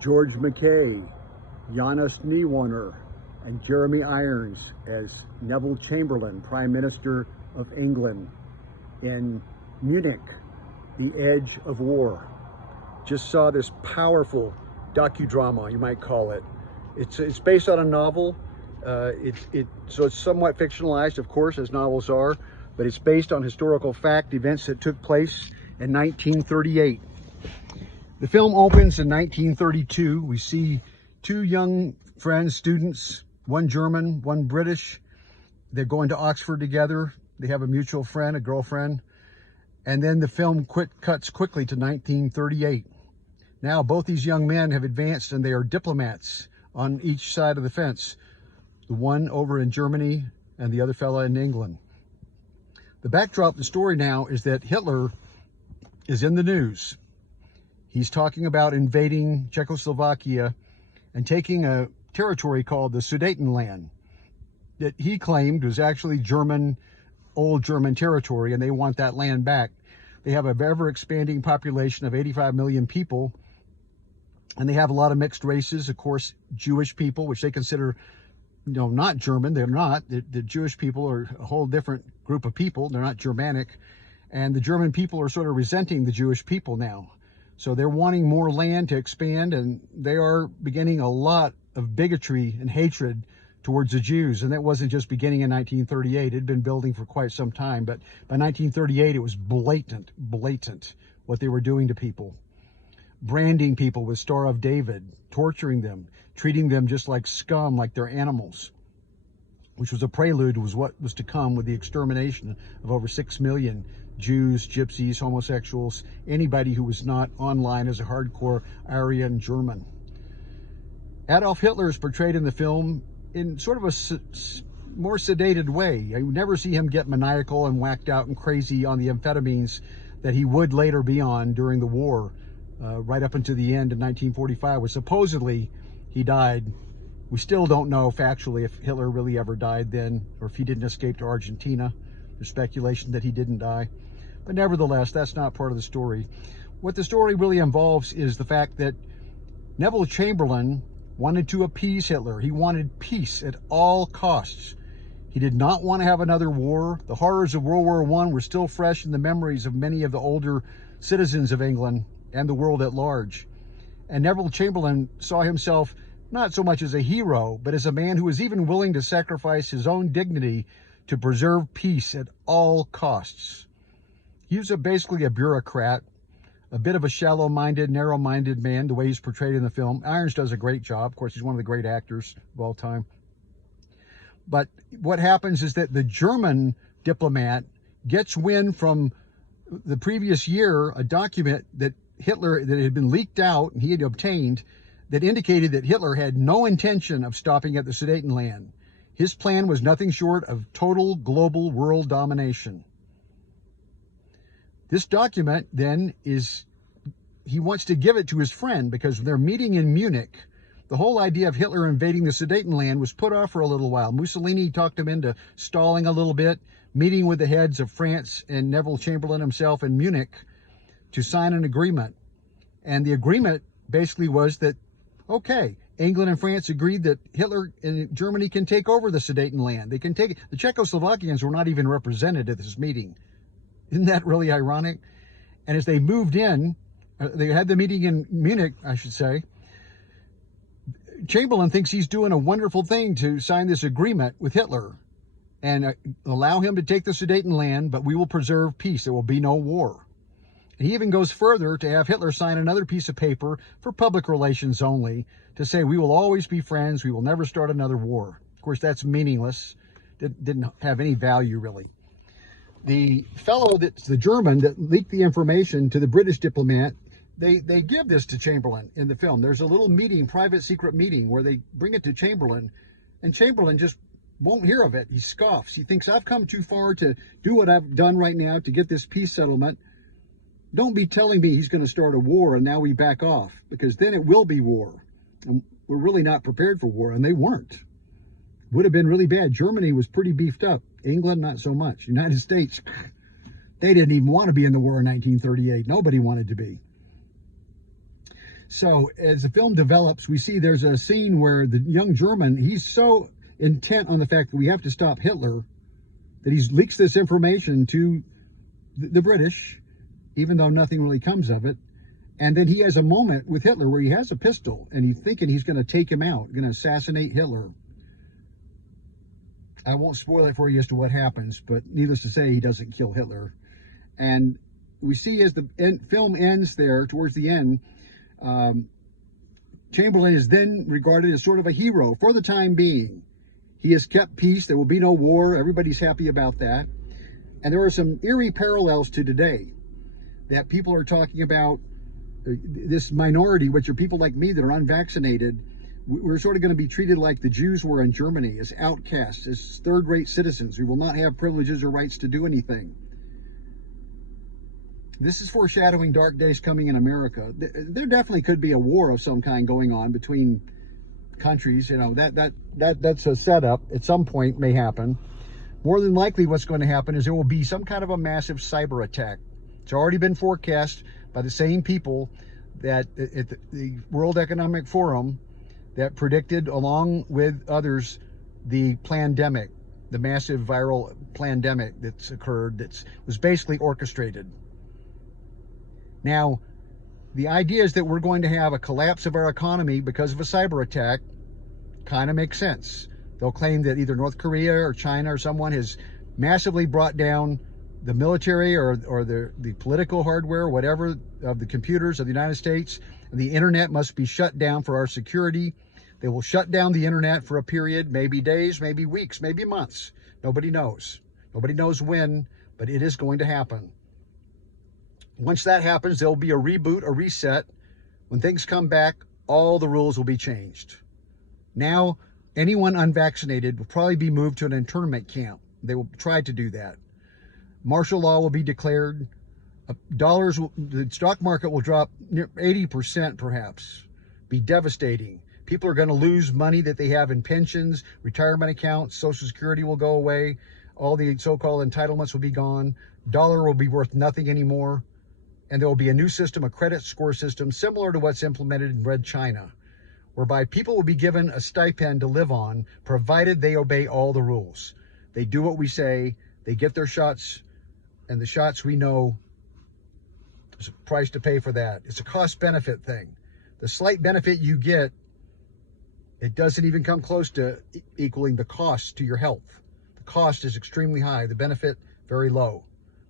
George McKay, Janos Niewarner, and Jeremy Irons as Neville Chamberlain, Prime Minister of England, in Munich, the edge of war. Just saw this powerful docudrama, you might call it. It's based on a novel. So it's somewhat fictionalized, of course, as novels are, but it's based on historical fact events that took place in 1938. The film opens in 1932. We see two young friends, students, one German, one British. They're going to Oxford together. They have a mutual friend, a girlfriend. And then the film cuts quickly to 1938. Now both these young men have advanced and they are diplomats on each side of the fence. The one over in Germany and the other fella in England. The backdrop of the story now is that Hitler is in the news. He's talking about invading Czechoslovakia and taking a territory called the Sudetenland that he claimed was actually old German territory, and they want that land back. They have an ever-expanding population of 85 million people, and they have a lot of mixed races. Of course, Jewish people, which they consider, not German. They're not. The Jewish people are a whole different group of people. They're not Germanic. And the German people are sort of resenting the Jewish people now. So they're wanting more land to expand, and they are beginning a lot of bigotry and hatred towards the Jews. And that wasn't just beginning in 1938. It had been building for quite some time. But by 1938, it was blatant what they were doing to people. Branding people with Star of David, torturing them, treating them just like scum, like they're animals, which was a prelude to what was to come with the extermination of over 6 million Jews, gypsies, homosexuals, anybody who was not online as a hardcore Aryan German. Adolf Hitler is portrayed in the film in sort of a more sedated way. You never see him get maniacal and whacked out and crazy on the amphetamines that he would later be on during the war, right up until the end in 1945, where supposedly he died. We still don't know factually if Hitler really ever died then, or if he didn't escape to Argentina. There's speculation that he didn't die. But nevertheless, that's not part of the story. What the story really involves is the fact that Neville Chamberlain wanted to appease Hitler. He wanted peace at all costs. He did not want to have another war. The horrors of World War I were still fresh in the memories of many of the older citizens of England and the world at large. And Neville Chamberlain saw himself not so much as a hero, but as a man who was even willing to sacrifice his own dignity to preserve peace at all costs. He was basically a bureaucrat, a bit of a shallow-minded, narrow-minded man, the way he's portrayed in the film. Irons does a great job. Of course, he's one of the great actors of all time. But what happens is that the German diplomat gets wind from the previous year, a document that had been leaked out and he had obtained, that indicated that Hitler had no intention of stopping at the Sudetenland. His plan was nothing short of total global world domination. This document then he wants to give it to his friend because they're meeting in Munich. The whole idea of Hitler invading the Sudetenland was put off for a little while. Mussolini talked him into stalling a little bit, meeting with the heads of France and Neville Chamberlain himself in Munich to sign an agreement. And the agreement basically was that, okay, England and France agreed that Hitler and Germany can take over the Sudetenland. They can take it. The Czechoslovakians were not even represented at this meeting. Isn't that really ironic? And as they moved in, they had the meeting in Munich, I should say, Chamberlain thinks he's doing a wonderful thing to sign this agreement with Hitler and allow him to take the Sudetenland, but we will preserve peace. There will be no war. He even goes further to have Hitler sign another piece of paper for public relations only to say, we will always be friends. We will never start another war. Of course, that's meaningless. Didn't have any value, really. The fellow that's the German that leaked the information to the British diplomat, they give this to Chamberlain in the film. There's a little meeting, private secret meeting, where they bring it to Chamberlain, and Chamberlain just won't hear of it. He scoffs. He thinks, I've come too far to do what I've done right now to get this peace settlement. Don't be telling me he's going to start a war and now we back off, because then it will be war. And we're really not prepared for war, and they weren't. Would have been really bad. Germany was pretty beefed up. England, not so much. United States, they didn't even want to be in the war in 1938. Nobody wanted to be. So as the film develops, we see there's a scene where the young German, he's so intent on the fact that we have to stop Hitler that he leaks this information to the British, even though nothing really comes of it. And then he has a moment with Hitler where he has a pistol and he's thinking he's going to take him out, going to assassinate Hitler. I won't spoil it for you as to what happens, but needless to say, he doesn't kill Hitler. And we see as the film ends there, towards the end, Chamberlain is then regarded as sort of a hero for the time being. He has kept peace. There will be no war. Everybody's happy about that. And there are some eerie parallels to today that people are talking about. This minority, which are people like me that are unvaccinated, we're sort of going to be treated like the Jews were in Germany, as outcasts, as third-rate citizens who will not have privileges or rights to do anything. This is foreshadowing dark days coming in America. There definitely could be a war of some kind going on between countries. You know, that's a setup. At some point may happen. More than likely what's going to happen is there will be some kind of a massive cyber attack. It's already been forecast by the same people that at the World Economic Forum that predicted, along with others, the plandemic, the massive viral plandemic that's occurred, that was basically orchestrated. Now, the idea is that we're going to have a collapse of our economy because of a cyber attack. Kind of makes sense. They'll claim that either North Korea or China or someone has massively brought down the military or the political hardware, whatever, of the computers of the United States, and the internet must be shut down for our security. They will shut down the internet for a period, maybe days, maybe weeks, maybe months. Nobody knows. Nobody knows when, but it is going to happen. Once that happens, there'll be a reboot, a reset. When things come back, all the rules will be changed. Now, anyone unvaccinated will probably be moved to an internment camp. They will try to do that. Martial law will be declared. The stock market will drop near 80% perhaps. Be devastating. People are going to lose money that they have in pensions, retirement accounts, Social Security will go away. All the so-called entitlements will be gone. Dollar will be worth nothing anymore. And there will be a new system, a credit score system, similar to what's implemented in Red China, whereby people will be given a stipend to live on, provided they obey all the rules. They do what we say, they get their shots, and the shots, we know there's a price to pay for that. It's a cost-benefit thing. The slight benefit you get, it doesn't even come close to equaling the cost to your health. The cost is extremely high, the benefit very low.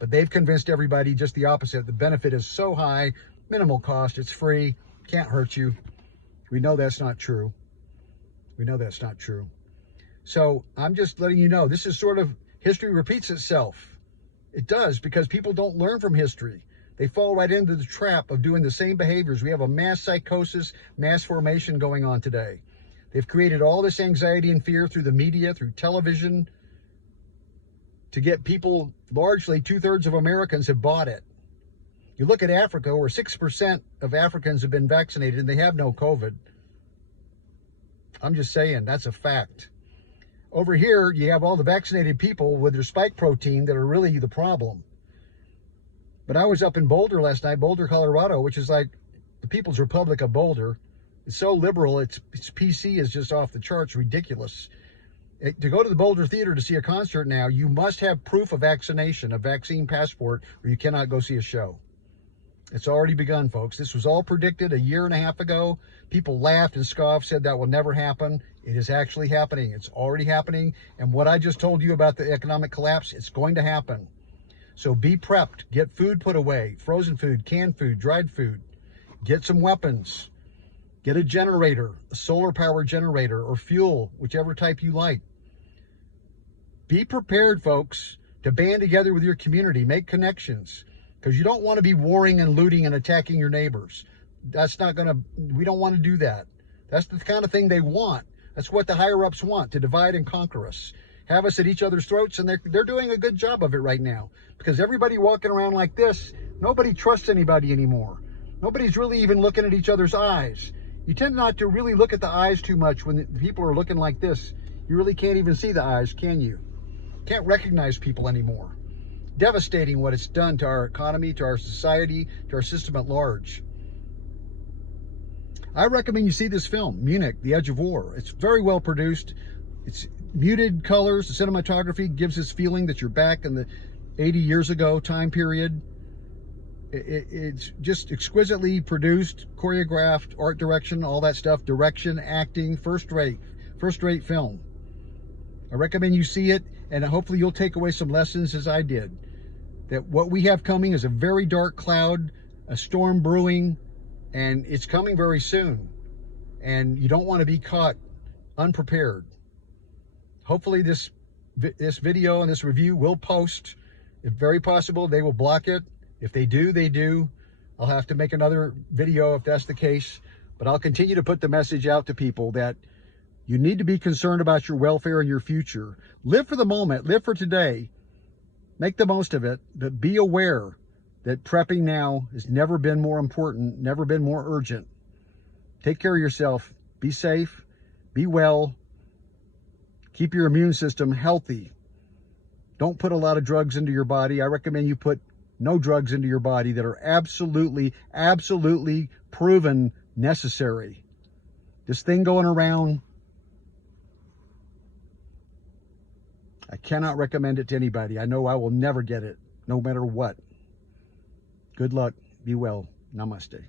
But they've convinced everybody just the opposite. The benefit is so high, minimal cost, it's free, can't hurt you. We know that's not true. We know that's not true. So I'm just letting you know, this is sort of, history repeats itself. It does, because people don't learn from history. They fall right into the trap of doing the same behaviors. We have a mass psychosis, mass formation going on today. They've created all this anxiety and fear through the media, through television, to get people, largely 2/3 of Americans have bought it. You look at Africa, where 6% of Africans have been vaccinated and they have no COVID. I'm just saying, that's a fact. Over here, you have all the vaccinated people with their spike protein that are really the problem. But I was up in Boulder last night, Boulder, Colorado, which is like the People's Republic of Boulder. It's so liberal, its PC is just off the charts, ridiculous. To go to the Boulder Theater to see a concert now, you must have proof of vaccination, a vaccine passport, or you cannot go see a show. It's already begun, folks. This was all predicted a year and a half ago. People laughed and scoffed, said that will never happen. It is actually happening. It's already happening. And what I just told you about the economic collapse, it's going to happen. So be prepped. Get food put away, frozen food, canned food, dried food. Get some weapons. Get a generator, a solar power generator, or fuel, whichever type you like. Be prepared, folks, to band together with your community, make connections, because you don't want to be warring and looting and attacking your neighbors. We don't want to do that. That's the kind of thing they want. That's what the higher ups want, to divide and conquer us, have us at each other's throats, and they're doing a good job of it right now, because everybody walking around like this, nobody trusts anybody anymore. Nobody's really even looking at each other's eyes. You tend not to really look at the eyes too much when the people are looking like this. You really can't even see the eyes, can you? Can't recognize people anymore. Devastating what it's done to our economy, to our society, to our system at large. I recommend you see this film, Munich, The Edge of War. It's very well produced. It's muted colors. The cinematography gives this feeling that you're back in the 80 years ago time period. It's just exquisitely produced, choreographed, art direction, all that stuff, direction, acting, first rate film. I recommend you see it, and hopefully you'll take away some lessons as I did. That what we have coming is a very dark cloud, a storm brewing, and it's coming very soon. And you don't want to be caught unprepared. Hopefully this video and this review will post. If very possible, they will block it. If they do, they do. I'll have to make another video if that's the case. But I'll continue to put the message out to people that you need to be concerned about your welfare and your future. Live for the moment. Live for today. Make the most of it. But be aware that prepping now has never been more important, never been more urgent. Take care of yourself. Be safe. Be well. Keep your immune system healthy. Don't put a lot of drugs into your body. I recommend you put no drugs into your body that are absolutely proven necessary. This thing going around, I cannot recommend it to anybody. I know I will never get it, no matter what. Good luck. Be well. Namaste.